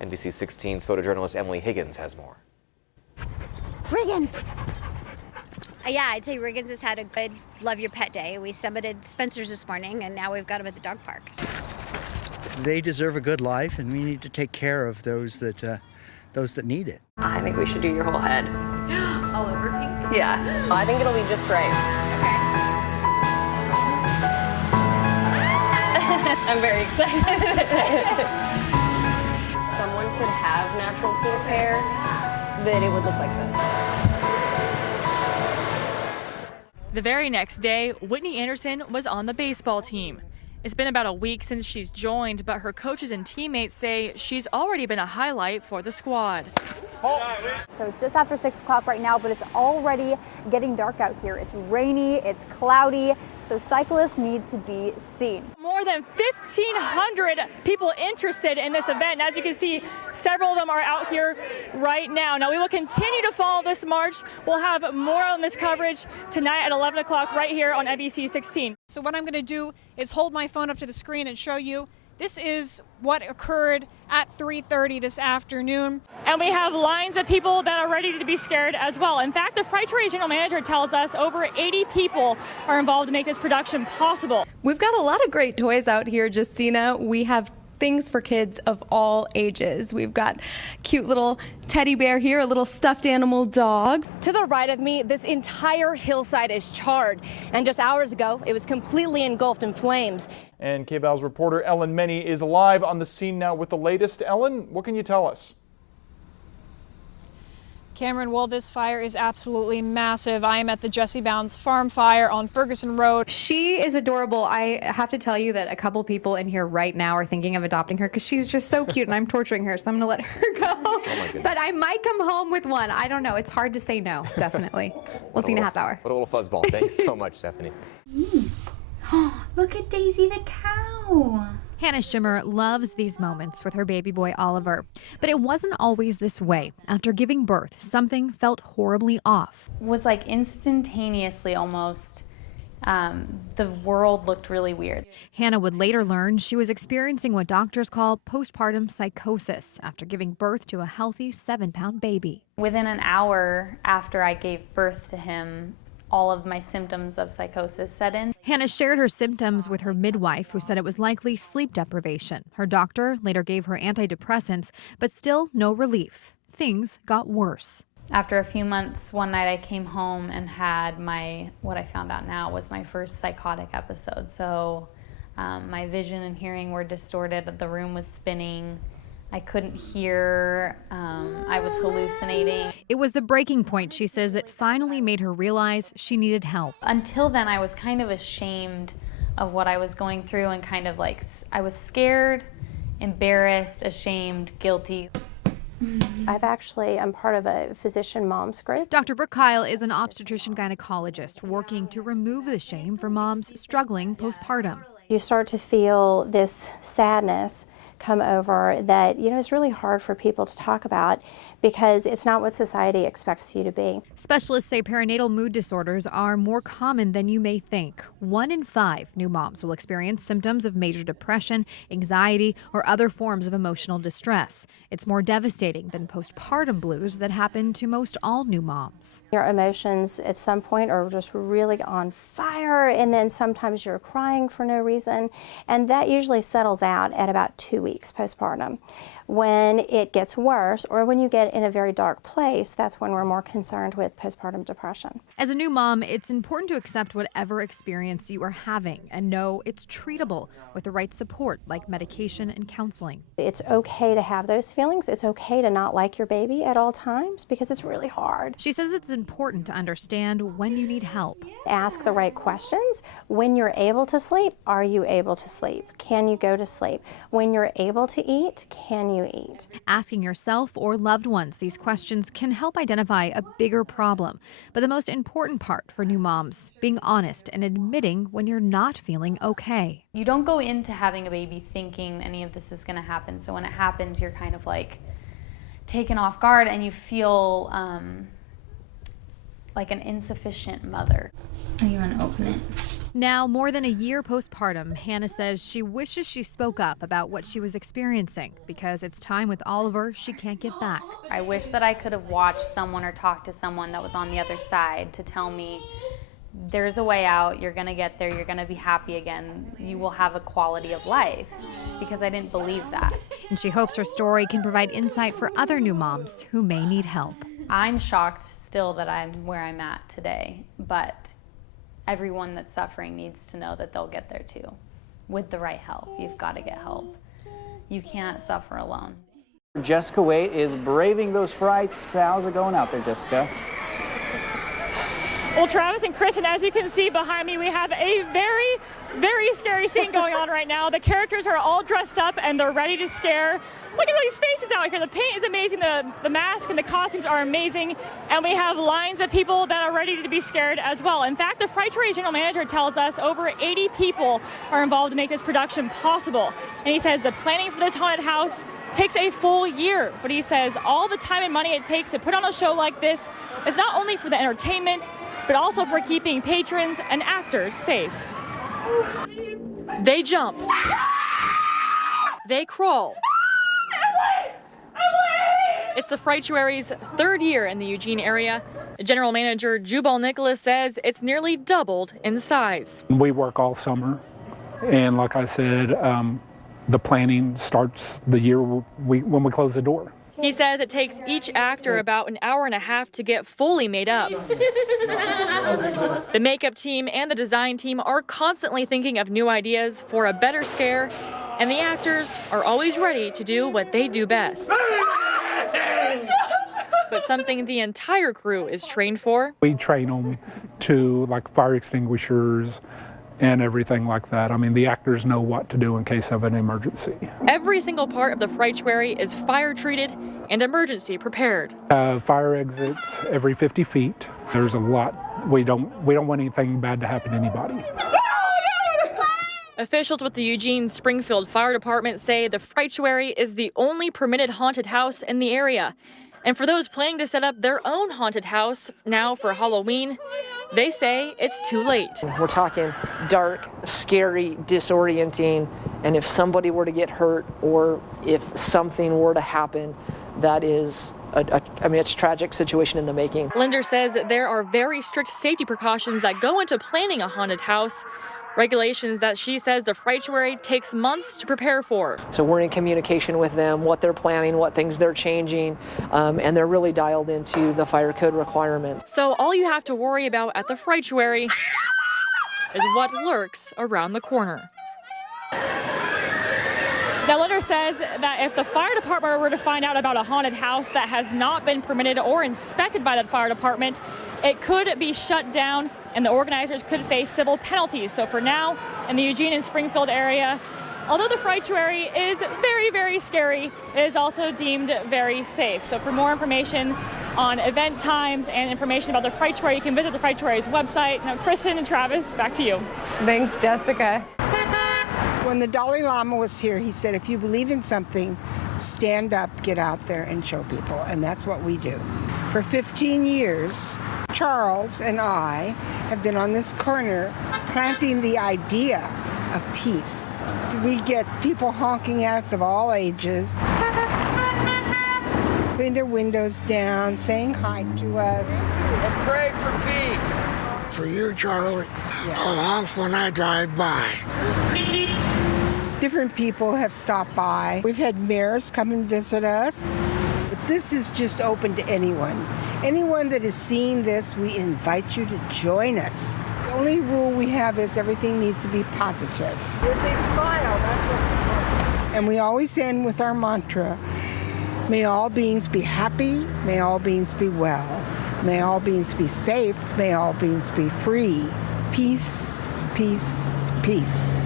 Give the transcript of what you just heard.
NBC 16's photojournalist Emily Higgins has more. Higgins! Yeah, I'd say Higgins has had a good Love Your Pet Day. We summited Spencer's this morning, and now we've got him at the dog park. They deserve a good life, and we need to take care of those that need it. I think we should do your whole head. All over pink? Yeah. I think it'll be just right. Okay. I'm very excited. Someone could have natural pink hair, that it would look like this. The very next day, Whitney Anderson was on the baseball team. It's been about a week since she's joined, but her coaches and teammates say she's already been a highlight for the squad. So it's just after 6 o'clock right now, but it's already getting dark out here. It's rainy, it's cloudy, so cyclists need to be seen. More than 1,500 people interested in this event. And as you can see, several of them are out here right now. Now, we will continue to follow this march. We'll have more on this coverage tonight at 11 o'clock right here on NBC 16. So what I'm going to do is hold my phone up to the screen and show you. This is what occurred at 3:30 this afternoon. And we have lines of people that are ready to be scared as well. In fact, the Freight Train general manager tells us over 80 people are involved to make this production possible. We've got a lot of great toys out here, Justina. We have things for kids of all ages. We've got cute little teddy bear here, a little stuffed animal dog. To the right of me, this entire hillside is charred, and just hours ago, it was completely engulfed in flames. And KBAL's reporter Ellen Menny is live on the scene now with the latest. Ellen, what can you tell us? Cameron, well, this fire is absolutely massive. I am at the Jesse Bounds Farm Fire on Ferguson Road. She is adorable. I have to tell you that a couple people in here right now are thinking of adopting her because she's just so cute and I'm torturing her, so I'm going to let her go. Oh my goodness. But I might come home with one. I don't know. It's hard to say no, definitely. We'll see in a half hour. What a little fuzzball. Thanks so much, Stephanie. Look at Daisy the cow. Hannah Schimmer loves these moments with her baby boy Oliver. But it wasn't always this way. After giving birth, something felt horribly off. It was like instantaneously almost. The world looked really weird. Hannah would later learn she was experiencing what doctors call postpartum psychosis after giving birth to a healthy 7-pound baby. Within an hour after I gave birth to him, all of my symptoms of psychosis set in. Hannah shared her symptoms with her midwife, who said it was likely sleep deprivation. Her doctor later gave her antidepressants, but still no relief. Things got worse. After a few months, one night I came home and had what I found out now was my first psychotic episode. So my vision and hearing were distorted, the room was spinning. I couldn't hear, I was hallucinating. It was the breaking point, she says, that finally made her realize she needed help. Until then, I was kind of ashamed of what I was going through and kind of like, I was scared, embarrassed, ashamed, guilty. I'm part of a physician moms group. Dr. Brooke Kyle is an obstetrician gynecologist working to remove the shame for moms struggling postpartum. You start to feel this sadness come over that, it's really hard for people to talk about because it's not what society expects you to be. Specialists say perinatal mood disorders are more common than you may think. 1 in 5 new moms will experience symptoms of major depression, anxiety, or other forms of emotional distress. It's more devastating than postpartum blues that happen to most all new moms. Your emotions at some point are just really on fire, and then sometimes you're crying for no reason, and that usually settles out at about 2 weeks postpartum. When it gets worse, or when you get in a very dark place, that's when we're more concerned with postpartum depression. As a new mom, it's important to accept whatever experience you are having and know it's treatable with the right support like medication and counseling. It's okay to have those feelings. It's okay to not like your baby at all times because it's really hard. She says it's important to understand when you need help. Ask the right questions. When you're able to sleep, are you able to sleep? Can you go to sleep? When you're able to eat, can you eat? Asking yourself or loved ones these questions can help identify a bigger problem. But the most important part for new moms, being honest and admitting when you're not feeling okay. You don't go into having a baby thinking any of this is going to happen. So when it happens, you're kind of like taken off guard and you feel like an insufficient mother. Are you going to open it? Now, more than a year postpartum, Hannah says she wishes she spoke up about what she was experiencing because it's time with Oliver she can't get back. I wish that I could have watched someone or talked to someone that was on the other side to tell me there's a way out, you're gonna get there, you're gonna be happy again, you will have a quality of life, because I didn't believe that. And she hopes her story can provide insight for other new moms who may need help. I'm shocked still that I'm where I'm at today, but everyone that's suffering needs to know that they'll get there too. With the right help, you've got to get help. You can't suffer alone. Jessica Waite is braving those frights. How's it going out there, Jessica? Well, Travis and Kristen, as you can see behind me, we have a very, very scary scene going on right now. The characters are all dressed up and they're ready to scare. Look at all these faces out here. The paint is amazing. The mask and the costumes are amazing. And we have lines of people that are ready to be scared as well. In fact, the Frightuary general manager tells us over 80 people are involved to make this production possible. And he says the planning for this haunted house takes a full year. But he says all the time and money it takes to put on a show like this is not only for the entertainment, but also for keeping patrons and actors safe. They jump. They crawl. It's the Frightuary's third year in the Eugene area. General Manager Jubal Nicholas says it's nearly doubled in size. We work all summer, and like I said, the planning starts the year when we close the door. He says it takes each actor about an hour and a half to get fully made up. The makeup team and the design team are constantly thinking of new ideas for a better scare, and the actors are always ready to do what they do best. But something the entire crew is trained for. We train them to like fire extinguishers and everything like that. I mean, the actors know what to do in case of an emergency. Every single part of the Frightuary is fire treated and emergency prepared. Fire exits every 50 feet. There's a lot. We don't want anything bad to happen to anybody. Officials with the Eugene Springfield Fire Department say the Frightuary is the only permitted haunted house in the area. And for those planning to set up their own haunted house now for Halloween, they say it's too late. We're talking dark, scary, disorienting, and if somebody were to get hurt or if something were to happen, that is, it's a tragic situation in the making. Linder says there are very strict safety precautions that go into planning a haunted house. Regulations that she says the Frightuary takes months to prepare for. So we're in communication with them, what they're planning, what things they're changing, and they're really dialed into the fire code requirements. So all you have to worry about at the Frightuary is what lurks around the corner. Now, Linder says that if the fire department were to find out about a haunted house that has not been permitted or inspected by the fire department, it could be shut down and the organizers could face civil penalties. So for now, in the Eugene and Springfield area, although the Frightuary is very, very scary, it is also deemed very safe. So for more information on event times and information about the Frightuary, you can visit the Frightuary's website. Now, Kristen and Travis, back to you. Thanks, Jessica. When the Dalai Lama was here, he said, if you believe in something, stand up, get out there and show people. And that's what we do. For 15 years, Charles and I have been on this corner planting the idea of peace. We get people honking at us of all ages, putting their windows down, saying hi to us. And pray for peace. For you, Charlie, I'll honk when I drive by. Different people have stopped by. We've had mayors come and visit us. But this is just open to anyone. Anyone that is seeing this, we invite you to join us. The only rule we have is everything needs to be positive. If they smile, that's what's important. And we always end with our mantra, may all beings be happy, may all beings be well, may all beings be safe, may all beings be free. Peace, peace, peace.